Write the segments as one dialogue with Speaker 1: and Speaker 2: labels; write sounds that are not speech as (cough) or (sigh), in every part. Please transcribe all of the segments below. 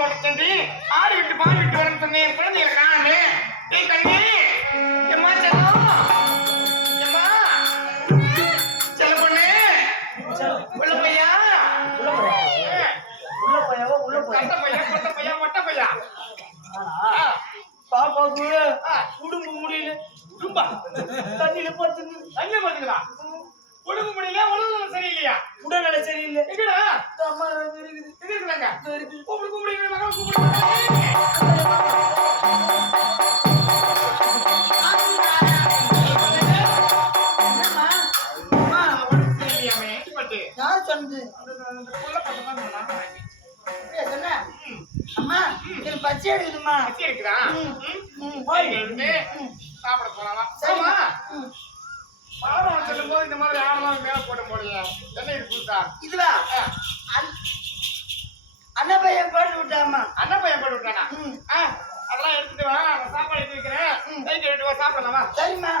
Speaker 1: தோட்டத்தண்டி ஆறு விட்டு பால் விட்டு வரேன்னு சொன்னேன். குழந்தைய காணு ஏய் கண்ணி எம்மா செல்லம்? எம்மா? செல்ல பொண்ணு? உள்ள பையா
Speaker 2: உள்ள போயா? உள்ள போயாவா உள்ள போயா
Speaker 1: கட்ட பையா கொட்ட பையா மொட்டை பையா
Speaker 2: பாப்பாவுக்கு. குடும்ப முடியல.
Speaker 1: உடும்பா
Speaker 2: தண்ணியில பார்த்து
Speaker 1: தண்ணி பாத்துங்களா உடும்பு முடியல உடம்பு சரியில்லையா?
Speaker 2: உடல்நிலை சரியில்லை. இதோ.
Speaker 1: கூப்பிடு கூப்பிடு எங்க மகன் கூப்பிடு. அம்மா,
Speaker 2: எனக்கு பச்சை எடுக்குதுமா
Speaker 1: பசி இருக்குதா?
Speaker 2: ம்.
Speaker 1: ம்,
Speaker 2: ம்.
Speaker 1: போய். சாப்பிட போலாம்
Speaker 2: சரிம்மா
Speaker 1: சரிம்மா
Speaker 2: ம்.
Speaker 1: பாடம் சொல்லும் போது இந்த மாதிரி ஆடலாம் மேல போட முடியல என்ன இது புதுசா?
Speaker 2: இதுவா?
Speaker 1: ஆ,
Speaker 2: அண்ண- அண்ணா பையன் போட்டு விட்டாமா?
Speaker 1: அண்ணன் பையன் போட்டு விட்டானா? அதெல்லாம் எடுத்துட்டு வா நான் சாப்பாடு எடுத்து வைக்கிறேன். கைக்கு எடுத்து வா சாப்பிடலாம்
Speaker 2: சரிம்மா.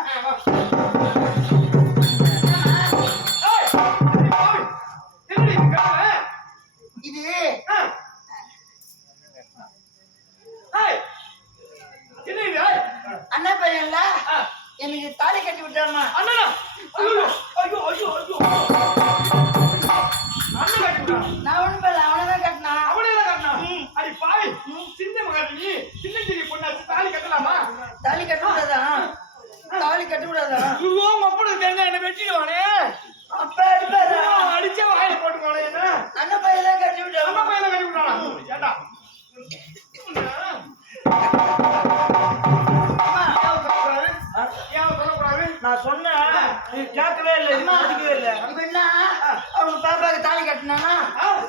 Speaker 1: இது
Speaker 2: அண்ணா பையன்ல எனக்கு தாலி கட்டி விட்டாமா
Speaker 1: அண்ணனா? ஐயோ, ஐயோ, ஐயோ, ஐயோ. அண்ணன் கட்டி விட்டானா?
Speaker 2: நான் ஒண்ணும் பண்ணல அவனதான் கட்டினா
Speaker 1: அவனே கட்டினா? அடி பாவி, சின்ன மகன் நீ, சின்ன சிறிய பொண்ணாச்சு, தாலி கட்டலாமா?
Speaker 2: தாலி கட்ட விடாதான் தாலி கட்ட விடாதான்
Speaker 1: ஐயோ, அப்பனுக்கு தெரிஞ்சா என்னை வெட்டிடுவானே.
Speaker 2: இல்லை. கேட்கவே இல்லை. இப்ப என்ன? அவங்க பாப்பாக்கு தாலி கட்டினானா?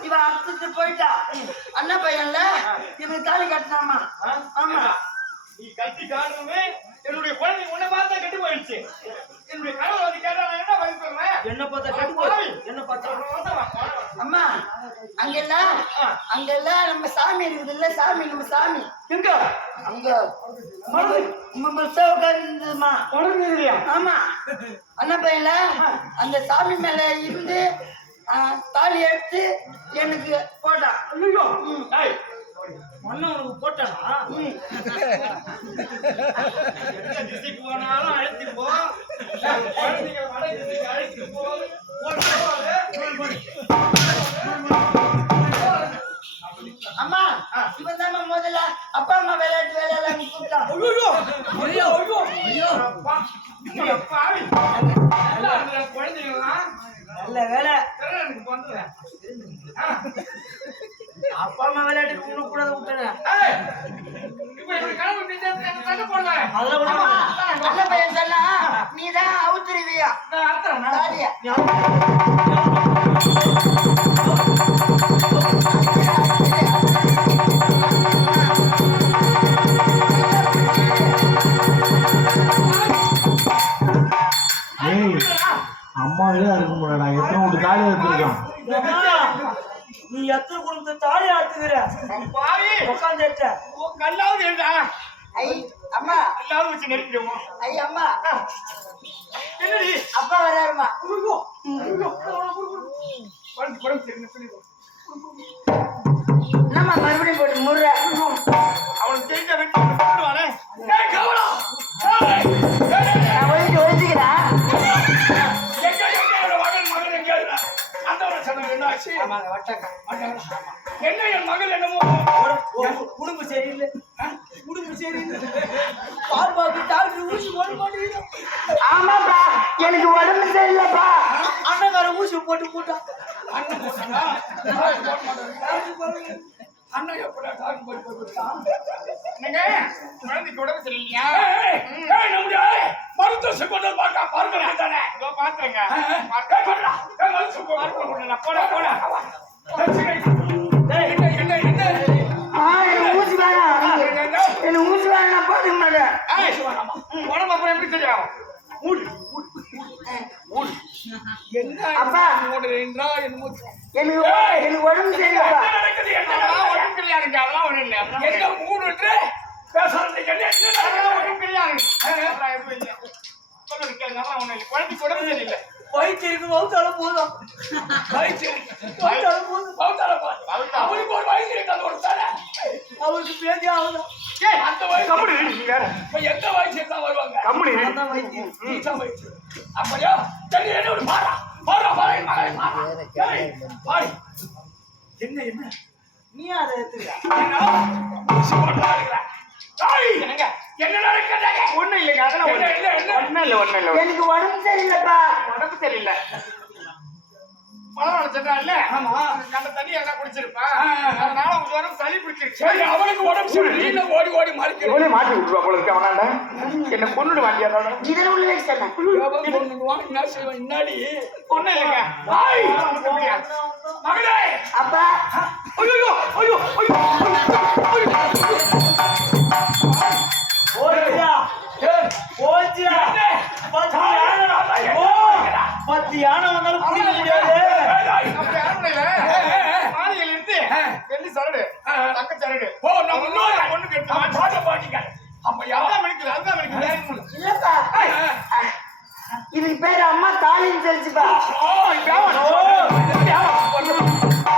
Speaker 2: இவன் அறுத்துட்டு போயிட்டா. அண்ணா பையன்ல? இவனுக்கு தாலி கட்டினாமா? ஆமா.
Speaker 1: நீ கட்டி காரணமே என்னுடைய குழந்தை உன்னை பார்த்தா கட்டி போயிடுச்சு. என்னுடைய கணவர் வந்து கேட்டா நான் என்ன பதில் சொல்றேன்?
Speaker 2: என்ன பார்த்தா
Speaker 1: கட்டி
Speaker 2: கட்டி
Speaker 1: போய்.
Speaker 2: போய். என்ன பார்த்தா. அம்மா அங்கெல்லாம் அங்கெல்லாம் நம்ம சாமி இருக்குது இல்ல சாமி நம்ம சாமி.
Speaker 1: எங்க?
Speaker 2: அங்க. உட்காந்துமா
Speaker 1: உடம்பு
Speaker 2: ஆமா. பையன்ல அந்த சாமி மேல இருந்து தாலி எடுத்து எனக்கு போட்டான்
Speaker 1: ஐயோ!
Speaker 2: மண்ண உனக்கு போட்டானா?
Speaker 1: திசைக்கு போனாலும் அழைத்து போ. குழந்தைங்க வட திசைக்கு அழைத்து போ. போட்டு போவாரு.
Speaker 2: அம்மா இவன் தான் முதல்ல. அப்பா அம்மா விளையாட்டு வேலையெல்லாம் நல்ல வேலை அப்பா அம்மா விளையாட்டுக்கு உனக்கு கூட விட்டுறேன்
Speaker 1: ஏய் இப்போ
Speaker 3: அம்மாவே இருக்க முடியல எத்தனை வீட்டு தாலி எடுத்துருக்கான்
Speaker 2: நீ எத்தனை குடும்பத்தை தாலி ஆத்துக்கிற
Speaker 1: பாவி
Speaker 2: உட்காந்து
Speaker 1: கல்லாவது எழுதா
Speaker 2: ஐ அம்மா
Speaker 1: கல்லாவது வச்சு நெருக்கிடுவோம்
Speaker 2: ஐ அம்மா
Speaker 1: என்னடி
Speaker 2: அப்பா வராருமா என்னம்மா மறுபடியும் போட்டு முடுற
Speaker 1: ஆச்சு. என்ன என் மகள் என்னமோ?
Speaker 2: குடும்பம் சரியில்லை. குடும்பம் சரியில்லை. பாப்பாக்கு டாக்டர் ஊசி போட மாட்டேங்குது ஆமாப்பா எனக்கு உடம்பு சரியில்லைப்பா. அண்ணங்கார ஊசி போட்டு போட்டான்.
Speaker 1: அண்ணன் போட்டானா? நான் போட மாட்டேன் அண்ணன் எப்படா டாக்டர் போய் போட்டுட்டான் என்னங்க குழந்தைக்கு உடம்பு சரியில்லையா ஏய் நம்முடைய மருத்துவ செல்வத்தை பார்க்க பார்க்க தானே இதோ ஏய் மருத்துவ பார்க்க போடா போடா என்ன என்ன என்ன
Speaker 2: ஊசி வேணாம் எனக்கு ஊசி வேணாம்
Speaker 1: ஏய் உடம்பு அப்புறம் எப்படி தெரியும் மூடு மூடு மூடு என்ன
Speaker 2: அப்பா. எனக்கு? எனக்கு? உடம்பு சரியில்லைப்பா
Speaker 1: சரியில்லை
Speaker 2: வயிற்றுக்கு வவுத்தால போதும்
Speaker 1: வயிற்று
Speaker 2: வவுத்தால போதும்
Speaker 1: அவனுக்கு ஒரு வயிற்று இருக்காது ஒரு தலை
Speaker 2: அவருக்கு பேதி ஆகுதா
Speaker 4: ஏய், அந்த வயசு.
Speaker 1: கம்பெனி நீ வேற.
Speaker 4: எந்த வயசுல தான் வருவாங்க
Speaker 1: கம்பெனி
Speaker 2: அதான் வைத்தியம்
Speaker 4: நீச்சா வயசு. அப்படியா? சரி என்ன ஒரு பாரா பாரா பாரா மகனை பாரா என்ன என்ன?
Speaker 2: நீ அதை எடுத்துக்க.
Speaker 4: என்ன? நடக்குதுங்க?
Speaker 1: ஒண்ணும் இல்லைங்க அதெல்லாம்? ஒண்ணும் இல்ல ஒண்ணும் இல்ல.
Speaker 2: எனக்கு உடம்பு சரியில்லைப்பா.
Speaker 1: உடம்பு சரியில்லை.
Speaker 5: பழம் சென்றான்ல
Speaker 4: ஆமா.
Speaker 5: கண்ட தண்ணி எல்லாம் குடிச்சிருப்பா. அதனால உங்க சளி பிடிச்சிருச்சு.
Speaker 4: சரி அவனுக்கு உடம்பு சரி. நீ என்ன ஓடி ஓடி மறிக்கிற.
Speaker 1: இவனே மாட்டி விட்டுருவா போல இருக்க அவனாண்ட என்ன கொண்டுடு வாண்டியா
Speaker 2: இதில் உள்ள சொன்னேன்
Speaker 4: என்ன செய்வேன் இன்னாடி?
Speaker 5: ஒண்ணும் இல்லைங்க.
Speaker 4: மகளே!
Speaker 2: அப்பா!
Speaker 4: ஐயோ ஐயோ ஐயோ
Speaker 2: போச்சியா?
Speaker 4: ஏய்,
Speaker 2: போச்சியா? பத்து யானை வந்தாலும் பிடிக்க முடியாது.
Speaker 4: ஏய், ஏய்.
Speaker 5: அப்படி அரண்மனையில
Speaker 4: ஏய், ஏய், ஏய்.
Speaker 5: மாளிகையில் இருந்து
Speaker 4: ஆ.
Speaker 5: வெள்ளி சரடு
Speaker 4: ஆ.
Speaker 5: தங்க சரடு.
Speaker 4: ஓ நம்ம இன்னொரு
Speaker 5: பொண்ணுக்கு எடுத்து
Speaker 4: பாட்ட பாட்டிக்க அப்படியா
Speaker 5: அதான் மணிக்குது அதுதான்
Speaker 4: ஏய்.
Speaker 2: இதுக்கு பேர் அம்மா தாலின்னு தெரிச்சுப்பா
Speaker 4: ஓ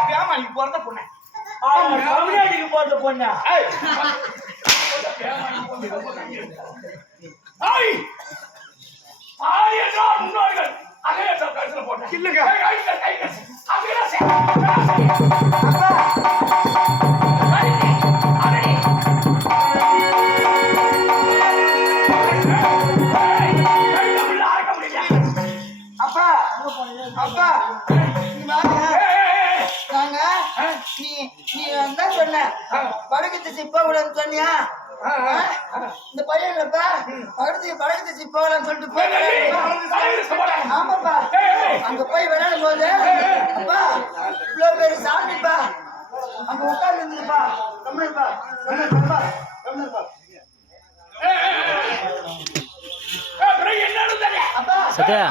Speaker 5: வியாபாரிக்கு பிறந்த பொண்ணு.
Speaker 2: தமிழ்நாட்டுக்கு போறது பொண்ணா.
Speaker 4: ஏய் ஏய் ஆய் என்றால் முன்னோர்கள் அதே கருத்துல போட்டேன்
Speaker 1: இல்லங்க
Speaker 2: போகலன்னு சொன்னியா? ஆ? இந்த பையன் இல்லப்பா பக்கத்து வடக்கு திசை போகலாம்னு சொல்லிட்டு போய். ஆமாப்பா. அங்க போய் விளையாடும் போது அப்பா இவ்வளவு பேரு சாமிப்பா அங்க உட்கார்ந்து இருந்துப்பா. கம்மிப்பா கம்மிப்பா கம்மிப்பா
Speaker 3: சத்யா.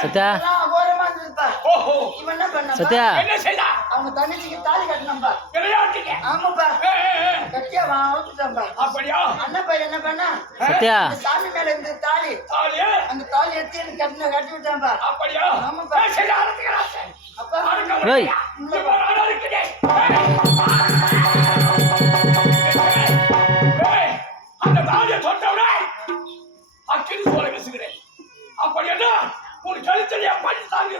Speaker 3: சத்யா.
Speaker 2: ஓரமா இருந்துப்பா
Speaker 4: ஓஹோ.
Speaker 2: இவன் என்ன பண்ணா
Speaker 3: சத்யா.
Speaker 2: அவங்க தங்கச்சிக்கு தாலி கட்டினப்பா
Speaker 4: விளையாட்டுக்கு
Speaker 2: ஆமாப்பா. கட்டியா அவுத்துட்டான்பா.
Speaker 4: அப்படியா?
Speaker 2: அண்ணன் பையன் என்ன பண்ணா?
Speaker 3: சத்யா.
Speaker 2: இந்த சாமி மேல இருந்த தாலி
Speaker 4: தாலியே
Speaker 2: அந்த தாலி எடுத்து எனக்கு கட்டின கட்டி விட்டான்பா.
Speaker 4: அப்படியா?
Speaker 2: ஆமாப்பா. அப்பா.
Speaker 4: அந்த தாலியை தொட்டவுடனே அக்கினி சோலை வீசுகிறேன். அப்படி என்ன? உன் கழுத்தில் எப்படி தாங்குகிறான்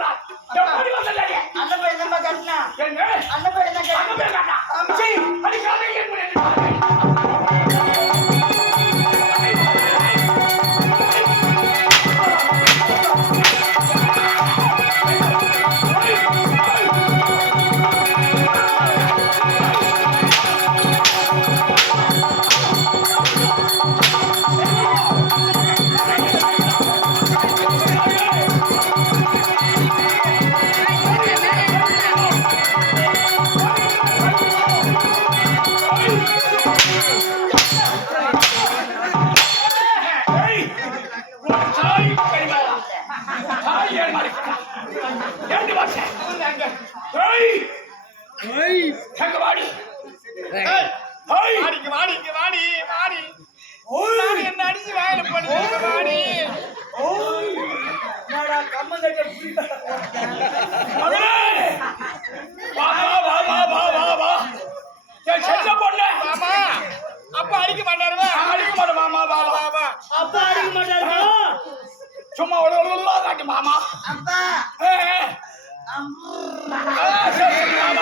Speaker 4: ஏய், ஏய், எங்க வாடி?
Speaker 5: வாடிக்கு வாடி வாடி நாடு என்ன அடிச்சு வாயில போடுது வாடி
Speaker 2: என்னடா கம்மங்கட்ட
Speaker 4: மகளே! வா, வா, வா, வா, வா, வா, வா. என் செல்ல பொண்ணு.
Speaker 5: மாமா அப்பா அடிக்க மாட்டாருவா
Speaker 4: நான் அடிக்க மாட்டேன், மாமா, வா, வா.
Speaker 5: மாமா
Speaker 2: அப்பா அடிக்க மாட்டாருமா
Speaker 4: சும்மா காட்டு மாமா.
Speaker 2: அப்பா.
Speaker 4: ஏய், ஏய்.
Speaker 2: அம்மா
Speaker 4: ஆ, சரி, சரி,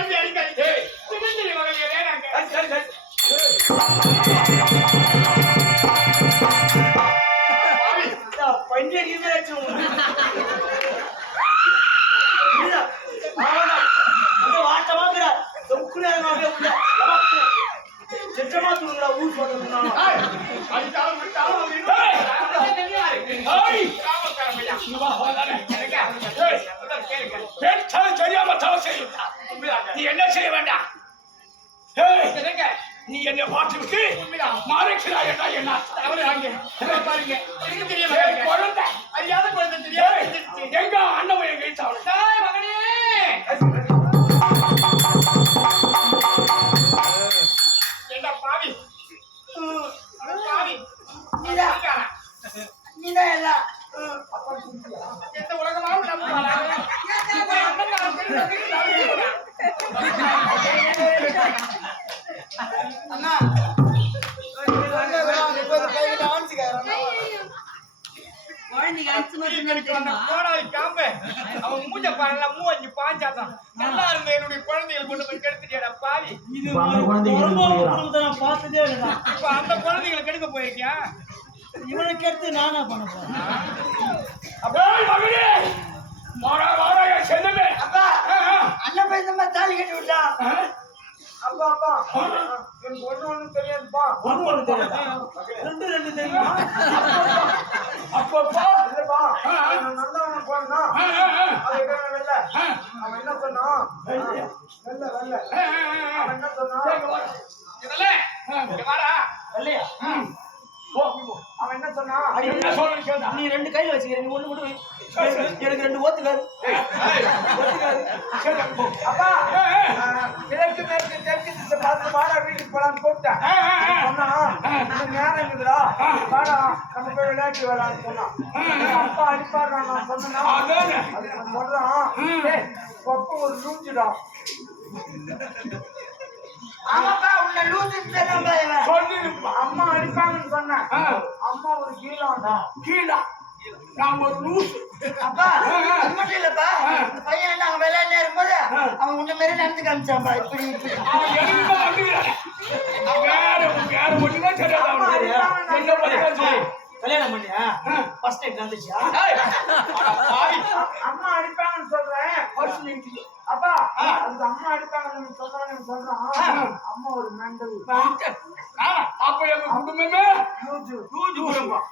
Speaker 4: குழந்தை
Speaker 6: அடிக்காது சிவந்திரி மகளை வேணாங்க. சரி சரி திட்டமா
Speaker 4: சரியா மத்தாவ நீ என்ன செய்ய வேண்டாம்? நீ என்னை பார்த்து விட்டு மறைக்கிறாய் என்றா என்ன? அவரு பாருங்க. குழந்தை. தெரியாது எங்க அண்ணன் எங்க
Speaker 6: தாலி கட்டி விட்டா. அப்பா அப்பா. எனக்கு ஒண்ணு ஒண்ணு தெரியாதுப்பா. ஒண்ணு ஒண்ணு தெரியாதா? ரெண்டு ரெண்டு தெரியுமா?
Speaker 4: அப்பப்பா.
Speaker 6: இல்லப்பா
Speaker 4: ஆ, ஆ.
Speaker 6: நான் நல்லவன போனா
Speaker 4: ஆ, ஆ, ஆ.
Speaker 6: அவன் என்ன சொன்னான். அவன் என்ன. வெள்ளையா. அவன் என்ன
Speaker 4: கேளுடா.
Speaker 6: நீ ரெண்டு கையில வச்சுக்கிற நீ ஒண்ணு மட்டும் வை. எனக்கு- எனக்கு ரெண்டு ஓத்துக்காது. அப்பா. கிழக்கு மேற்கு தெற்கு திசை பார்த்து வாடா வீட்டுக்கு போலான்னு கூப்பிட்டேன். சொன்னா "இன்னும் நேரம் இருக்குதுடா. வாடா நம்ம போய் விளையாட்டு விளையாடு சொன்னான். அப்பா அடிப்பாரு நான் சொன்னா
Speaker 4: அதானே.
Speaker 6: அதுக்கு நான் சொல்றான் "டேய், பப்பு ஒரு லூஞ்சுடா. ஆமாப்பா உன்னை லூசு
Speaker 4: சொல்லிருப்பா.
Speaker 6: அம்மா அடிப்பாங்கன்னு சொன்னேன். அம்மா ஒரு கீழாண்டா.
Speaker 4: கீழா. நான் ஒரு லூசு.
Speaker 6: அப்பா அது மட்டும் இல்லப்பா. இந்த பையன் அவன் விளையாட்டு இருக்கும்போது அவன் உன்ன மாரி நடந்து காமிச்சான்பா இப்படி இப்படி.
Speaker 4: அவன் எங்க வந்துக்கிறான்? வேற வேற ஒண்ணுமே தெரியாது
Speaker 6: கல்யாணம் பண்ணியா? ஃபர்ஸ்ட்
Speaker 4: அட பாவி.
Speaker 6: அம்மா அடிப்பாங்கன்னு சொல்றேன்.
Speaker 4: பரிசு நீங்கிது.
Speaker 6: அப்பா அதுக்கு அம்மா அடிப்பாங்கன்னு சொல்றான்னு சொல்றான். அம்மா ஒரு மெண்டல்.
Speaker 4: அப்ப எங்க குடும்பமே?
Speaker 6: லூசு
Speaker 4: லூசு குடும்பம்.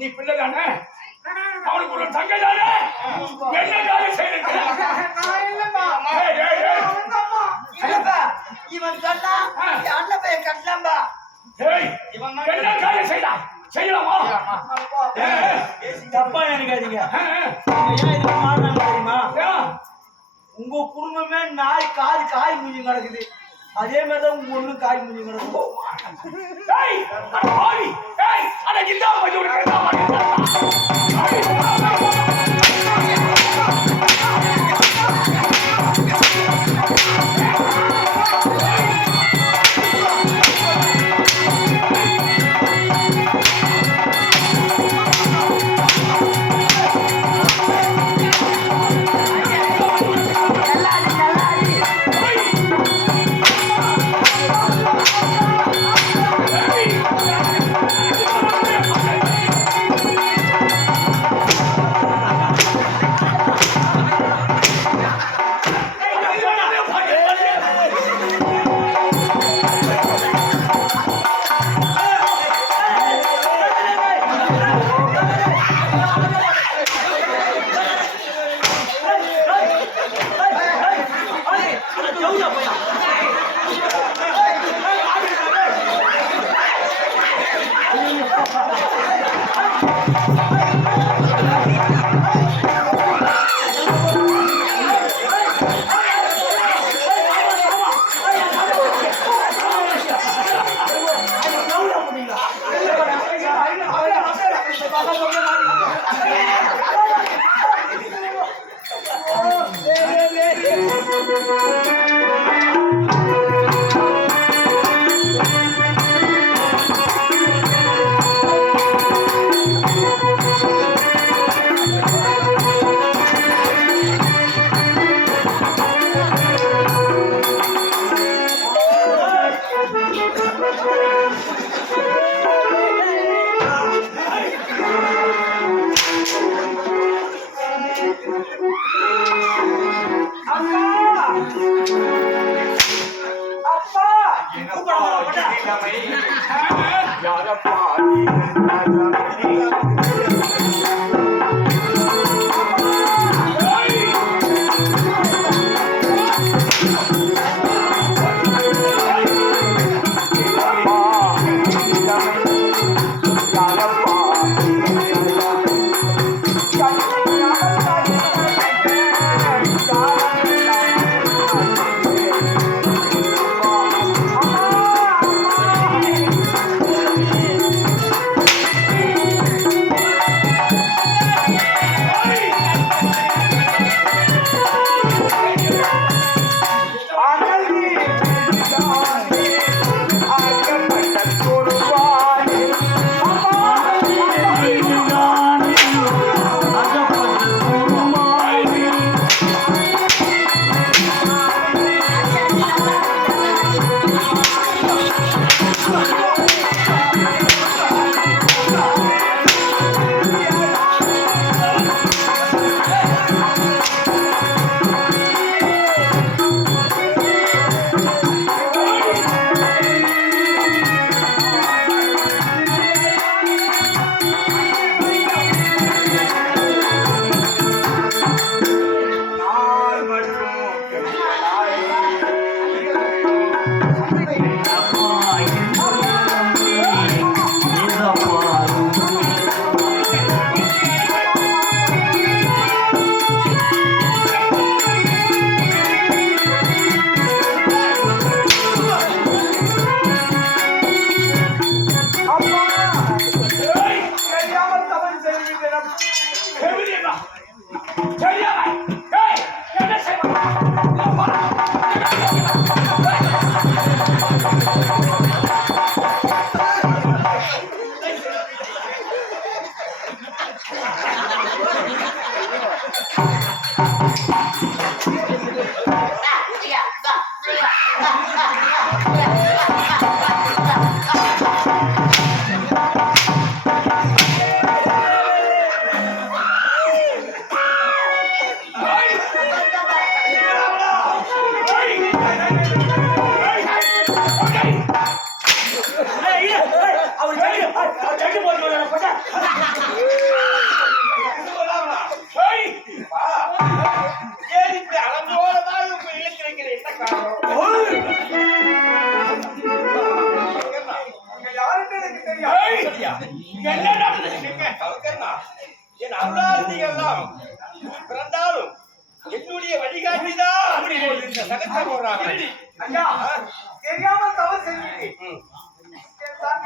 Speaker 4: நீ பிள்ளைதானே? அவனுக்கு
Speaker 6: Oh. (laughs)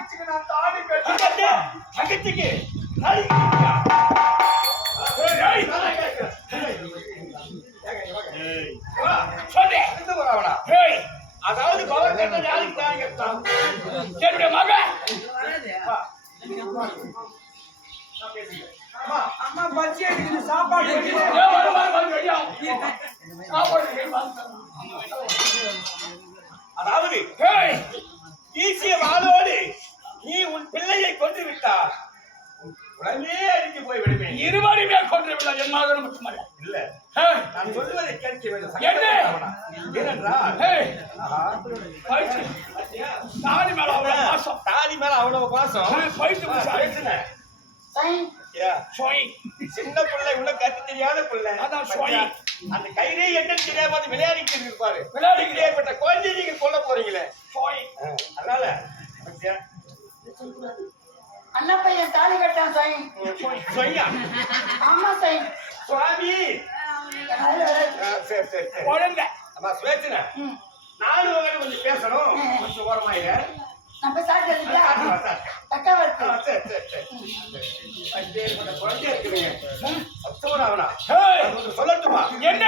Speaker 6: தங்கச்சிக்கு நான் தாடி கட்டி
Speaker 5: தங்கச்சி, தங்கச்சிக்கு?
Speaker 4: ஏய்!
Speaker 5: அதாவது கவர்னர் யாருக்கு கட்டான்
Speaker 4: என்னுடைய மகன்
Speaker 6: அம்மா அம்மா பச்சி எடுக்குது சாப்பாடு.
Speaker 4: சாப்பாடு தாடி மேல அவ்வளவு பாசம்.
Speaker 5: தாலி மேல அவ்வளவு பாசம். சின்ன பிள்ளை உள்ள கத்து தெரியாத பிள்ளை? அந்த கயிறே என்னன்னு தெரியாம அது விளையாடிட்டு இருப்பாரு.
Speaker 4: விளையாடிக்கிட்டே.
Speaker 5: ஏற்பட்ட குழந்தை நீங்க கொல்ல போறீங்களே அதனால?
Speaker 2: அண்ணா பையன் தாலி கட்டான் சாய்.
Speaker 5: சொய்யா.
Speaker 2: ஆமா சாய்
Speaker 5: சுவாமி. சரி சரி சரி.
Speaker 4: குழந்தை.
Speaker 5: அம்மா சுவேச்சன
Speaker 2: ம்.
Speaker 5: நானும் உங்ககிட்ட கொஞ்சம் பேசணும். கொஞ்சம் ஓரமாயிரு.
Speaker 2: நம்ம சாப்பிட்டு
Speaker 5: ஆ,
Speaker 2: தக்கா வருது
Speaker 5: சரி சரி சரி குழந்தையா இருக்கிறீங்க சத்தவராவனா
Speaker 4: ஏய்!
Speaker 5: சொல்லட்டுமா?
Speaker 4: என்ன?